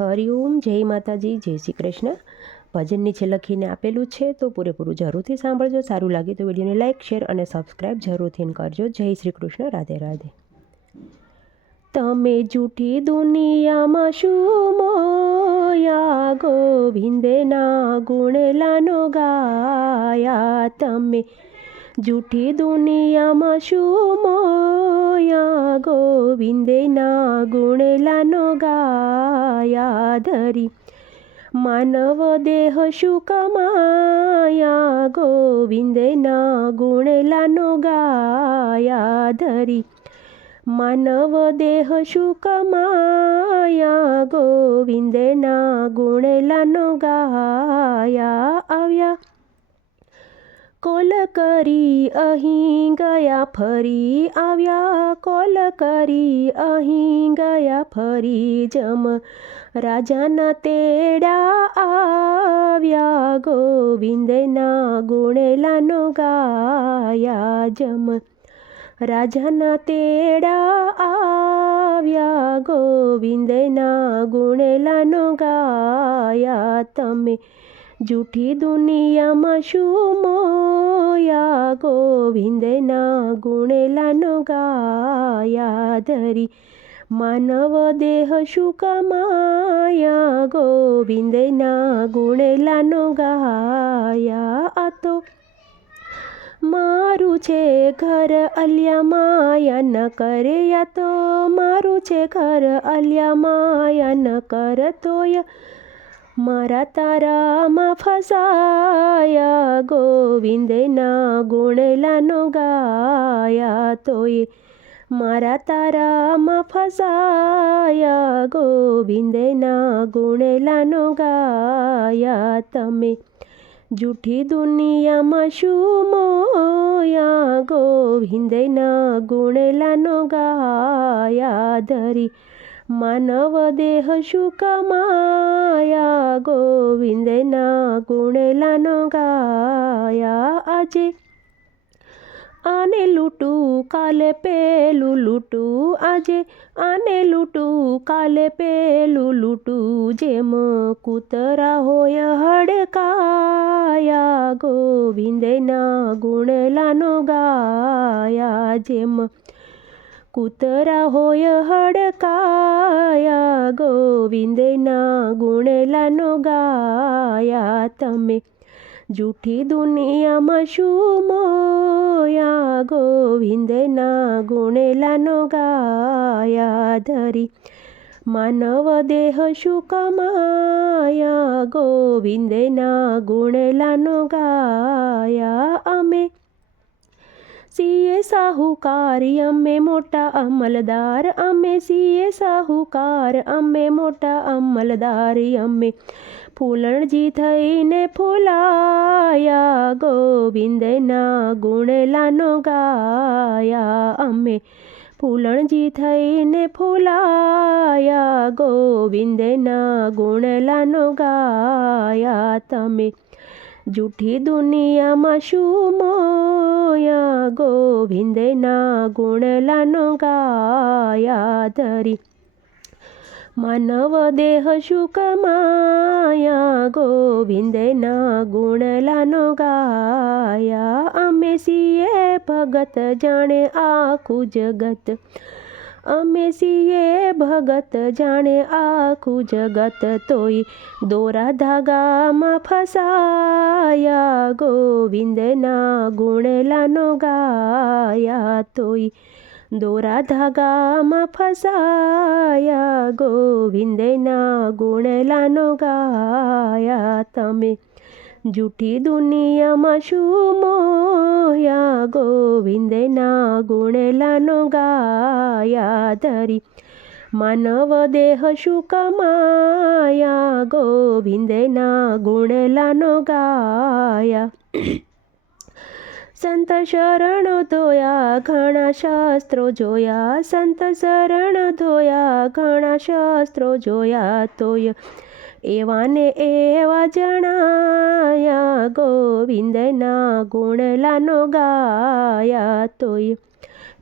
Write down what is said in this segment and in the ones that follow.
હરિઓમ, જય માતાજી, જય શ્રી કૃષ્ણ. ભજન નીચે લખીને આપેલું છે તો પૂરેપૂરું જરૂરથી સાંભળજો. સારું લાગે તો વિડીયોને લાઇક, શેર અને સબસ્ક્રાઈબ જરૂરથી કરજો. જય શ્રી કૃષ્ણ. રાધે રાધે. તમે જૂઠી દુનિયામાં શું મોયા, ગોવિંદના ગુણલાનો ગાયા. તમે જૂઠી દુનિયામાં શું મોયા, ગોવિંદના ગુણલાનો ગાયા. ધરી માનવ દેહ શું કમાયા, ગોવિંદના ગુણલાનો ગાયા. ધરી માનવ દેહ શું કમાયા, ગોવિંદના ગુણલાનો ગાયા. આવ્યા કોલ કરી અહીં ગયા ફરી, આવ્યા કોલ કરી અહીં ગયા ફરી. જમ રાજાના તેડા આવ્યા, ગોવિંદના ગુણલાનો ગાયા. જમ રાજાના તેડા આવ્યા, ગોવિંદના ગુણલાનો ગાયા. તમે જૂઠી દુનિયામાં શું મોયા, ગોવિંદના ગુણલાનો ગાયા. ધરી માનવ દેહ શું કમાયા, ગોવિંદના ગુણલાનો ગાયા. આ તો મારું છે ઘર અલ્યા માયા ન કરે, આ તો મારું છે ઘર અલ્યા માયા ન કર. તોય મારા તારામાં ફસાયા, ગોવિંદના ગુણલાનો ગાયા. તોય મારા તારામાં ફસાયા, ગોવિંદના ગુણલાનો ગાયા. તમે જૂઠી દુનિયામાં શું મોયા, ગોવિંદના ગુણલાનો ગાયા. ધરી માનવ દેહ શું કમાયા, ગોવિંદના ગુણલાનો ગાયા. આજે આને લૂંટું કાલે પેલું લૂંટું, આજે આને લૂંટું કાલે પેલું લૂંટું. જેમ કૂતરા હોય હડકાયા, ગોવિંદના ગુણલાનો ગાયા. જેમ કૂતરા હોય હડકાયા, ગોવિંદના ગુણલાનો ગાયા. તમે જૂઠી દુનિયામાં શું મોયા, ગોવિંદના ગુણલાનો ગાયા. ધરી માનવ દેહ શું કમાયા, ગોવિંદના ગુણલાનો ગાયા. અમે સીએ સાહુકાર અમે મોટા અમલદાર, અમે સીએ સાહુકાર અમે મોટા અમલદાર. અમે ફૂલણજી થઈને ફૂલાયા, ગોવિંદના ગુણલાનો ગાયા. અમે ફૂલણજી થઈને ફૂલાયા, ગોવિંદના ગુણલાનો ગાયા. તમે જૂઠી દુનિયામાં શું મોયા, ગોવિંદના ગુણલાનો ગાયા. ધરી માનવ દેહ શું કમાયા, ગોવિંદના ગુણલાનો ગાયા. અમે છીએ ભગત જાણે આખું જગત, અમે છીએ ભગત જાણે આખું જગત. તોય દોરા ધાગામાં ફસાયા, ગોવિંદના ગુણલાનો ગાયા. તોય દોરા ધાગામાં ફસાયા, ગોવિંદના ગુણલાનો ગાયા. તમે જૂઠી દુનિયામાં શું મોયા, ગોવિંદના ગુણલાનો ગાયા. ધરી માનવ દેહ શું કમાયા, ગોવિંદના ગુણલાનો ગાયા. સંત શરણ ધોયા ઘણા શાસ્ત્રો જોયા, સંત શરણ ધોયા ઘણા શાસ્ત્રો જોયા. તોય એવાને એવા જણાયા, ગોવિંદના ગુણલાનો ગાયા. તોય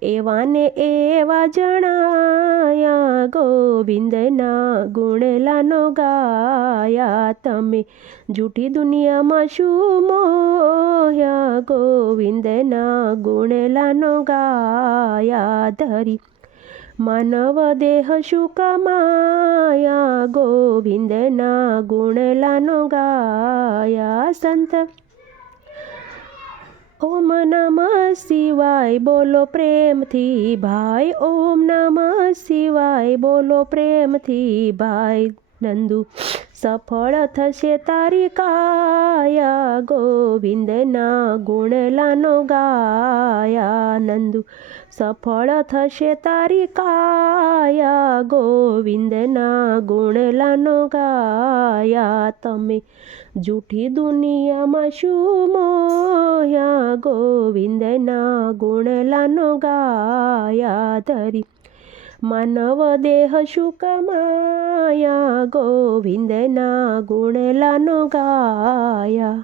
એવાને એવા જણાયા ગોવિંદના ગુણલાનો ગાયા તમે જૂઠી દુનિયામાં શું મોહ્યા ગોવિંદના ગુણલાનો ગાયા ધરી માનવ દેહ શું કમાયા ગોવિંદના ગુણલાનો ગાયા સંત ઓમ નમઃ શિવાય બોલો પ્રેમથી ભાઈ ઓમ નમઃ શિવાય બોલો પ્રેમથી ભાઈ નંદુ સફળ થશે તારી કાયા ગોવિંદના ગુણલાનો ગાયા નંદુ સફળ થશે તારી કાયા ગોવિંદના ગુણલાનો ગાયા તમે જૂઠી દુનિયામાં શું મોહ્યા ગોવિંદના ગુણલાનો ગાયા ધરી માનવ દેહ શું કમાયા ગોવિંદના ગુણલાનો ગાયા